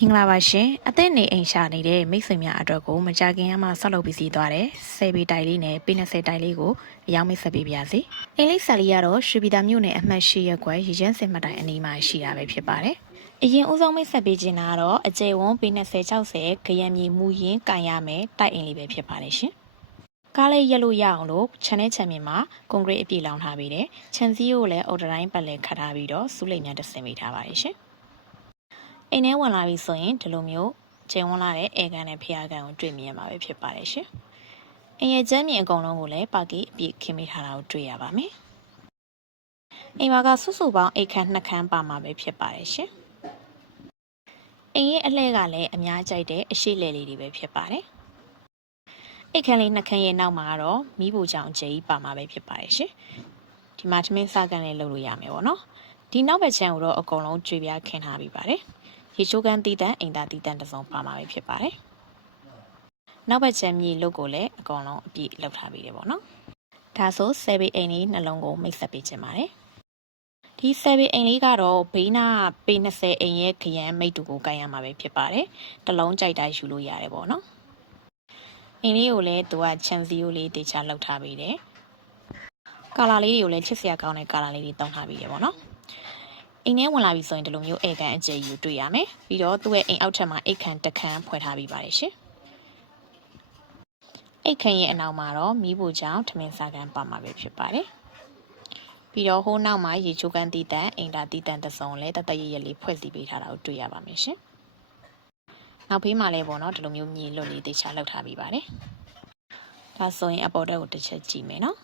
မင်္ဂလာပါရှင်အသက်နေအိမ်ရှာနေတဲ့မိတ်ဆွေများအတွက်ကိုမကြခင်ကမှဆောက်လုပ်ပြီးစီးသွားတယ်10ပေတိုင်လေးနဲ့ပေ20တိုင်လေးကိုအယောင်းမိတ်ဆက်ပေးပါရစေအိမ်လေးဆက်လေးကတော့ရွှေပြည်သာမြို့နယ်အမှတ်10ရပ်ကွက်ရရန်စင်မှတ်တိုင်အနီးမှာရှိတာပဲဖြစ်ပါတယ်အရင်ဦးဆုံးမိတ်ဆက်ပေးခြင်းကတော့အကျယ်ဝန်းပေ20 60ခရမ်းမြေမူရင်းကန်ရမယ်တိုက်အိမ်လေးပဲဖြစ်ပါတယ်ရှင်ကားလေးရက်လို့ရအောင်လို့ခြံနဲ့ခြံမြင်မှာကွန်ကရစ်အပြည့်လောင်ထားပြီးတယ်ခြံစည်းကိုလည်းအုတ်တိုင်းပတ်လည်ခတ်ထားပြီးတော့စူးလိမ်များတဆင်ပေးထားပါတယ်ရှင်အိမ်ထဲဝင်လာပြီဆိုရင်ဒီလိုမျိုးကျင်းဝန်းလာတဲ့အေကန်နဲ့ဖျားကန်ကိုတွေ့မြင်ရမှာပဲဖြစ်ပါတယ်ရှင်။အိမ်ရဲ့ကျမ်းမြင်အကုန်လုံးကိုလည်းပါကီအပြည့်ခင်းပေးထားတာကိုတွေ့ရပါမယ်။အိမ်မှာကစုစုပေါင်းအိတ်ခန်း2ခန်းပါမှာပဲဖြစ်ပါတယ်ရှင်။အိမ်ရဲ့အလှည့်ကလည်းအများကြိုက်တဲ့အရှိလေလေးတွေပဲဖြစ်ပါတယ်။အိတ်ခန်းလေး2ခန်းရဲ့နောက်မှာကတော့မီးပူချောင်ကျဲကြီးပါမှာပဲဖြစ်ပါတယ်ရှင်။ဒီမှာထမင်းစားကန်လေးလုပ်လို့ရမယ်ပေါ့နော်။ဒီနောက်ဘက်ခြမ်းကိုတော့အကုန်လုံးကြွေပြားခင်းထားပြီးပါတယ်။ရေချိုးကန်တီးတန်းအိမ်သားတီးတန်းတစ်စုံပါမှာပဲဖြစ်ပါတယ်။နောက်ဘက်ချမ်းမြေလုတ်ကိုလည်းအကောင်လုံးအပြည့်လောက်ထားပြီးတယ်ပေါ့နော်။ဒါဆို10ပေအိမ်လေးနှလုံးကိုမိတ်ဆက်ပေးခြင်းပါတယ်။ဒီ10ပေအိမ်လေးကတော့ဘေးနာပေ20အိမ်ရဲ့ခရမ်းမိတ်တူကိုကန်ရမှာပဲဖြစ်ပါတယ်။တစ်လုံးကြိုက်တိုင်းယူလို့ရတယ်ပေါ့နော်။အိမ်လေးကိုလည်းသူကခြံစည်းကိုလေးတေချာလောက်ထားပြီးတယ်။ကာလာလေးတွေကိုလည်းချစ်စရာကောင်းတဲ့ကာလာလေးတွေတောင်းထားပြီးတယ်ပေါ့နော်။အိမ်ထဲဝင်လာပြီဆိုရင်ဒီလိုမျိုးအေကန်အကျယ်ကြီးတွေ့ရမယ်ပြီးတော့သူ့ရဲ့အိမ်အောက်ထပ်မှာအိတ်ခမ်းတစ်ခန်းဖွဲ့ထားပြီးပါတယ်ရှင်အိတ်ခမ်းရဲ့အနောက်မှာတော့မီးပူချောင်ထမင်းစားကန်ပါမှာပဲဖြစ်ပါတယ်ပြီးတော့ဟိုးနောက်မှာရေချိုးကန်တီးတန်းအိမ်သားတီးတန်းတစ်စုံလည်းတသက်ရရလေးဖွဲ့စည်းပေးထားတာကိုတွေ့ရပါမယ်ရှင်နောက်ဖေးမှာလည်းပေါ့နော်ဒီလိုမျိုးမြေလွတ်လေးတေချာလောက်ထားပြီးပါတယ်ဒါဆိုရင်အပေါ်တက်ကိုတစ်ချက်ကြည့်မယ်နော်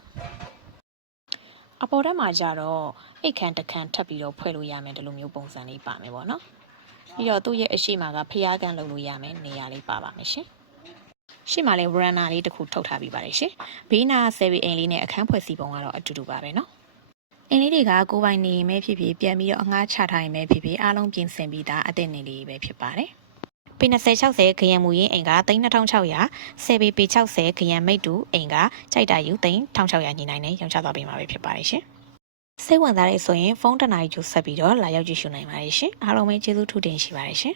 အပေါ်တက်မှာကြတော့အိတ်ခမ်းတစ်ခန်းထပ်ပြီးတော့ဖွဲ့လို့ရမယ်ဒီလိုမျိုးပုံစံလေးပါမယ်ပေါ့နော်ပြီးတော့သူ့ရဲ့အရှိမကဖျားကန်လုပ်လို့ရမယ်နေရာလေးပါပါမယ်ရှင်ရှေ့မှာလည်း veranda လေးတစ်ခုထုတ်ထားပြီးပါတယ်ရှင်ဘေးနာဆယ်ပေအိမ်လေးနဲ့အခန်းဖွဲ့စည်းပုံကတော့အတူတူပါပဲနော်အိမ်လေးတွေကကိုယ်ပိုင်နေရင်ပဲဖြစ်ဖြစ်ပြန်ပြီးတော့အငှားချထားရင်ပဲဖြစ်ဖြစ်အားလုံးပြင်ဆင်ပြီးသားအသင့်နေလေးပဲဖြစ်ပါတယ်ပေ20 60ခရံမူရင်းအိမ်က3600 10ပေပေ60ခရံမိတ်တူအိမ်ကကြိုက်တာယူ1600ညှိနှိုင်းနဲ့ရောင်းချသွားပေးမှာပဲဖြစ်ပါတယ်ရှင်စိတ်ဝင်စားတဲ့ဆိုရင်ဖုန်းတစ်နာရီကျဆက်ပြီးတော့လာရောက်ကြည့်ရှုနိုင်ပါတယ်ရှင်အားလုံးပဲကျေးဇူးထူးတင်ရှိပါတယ်ရှင်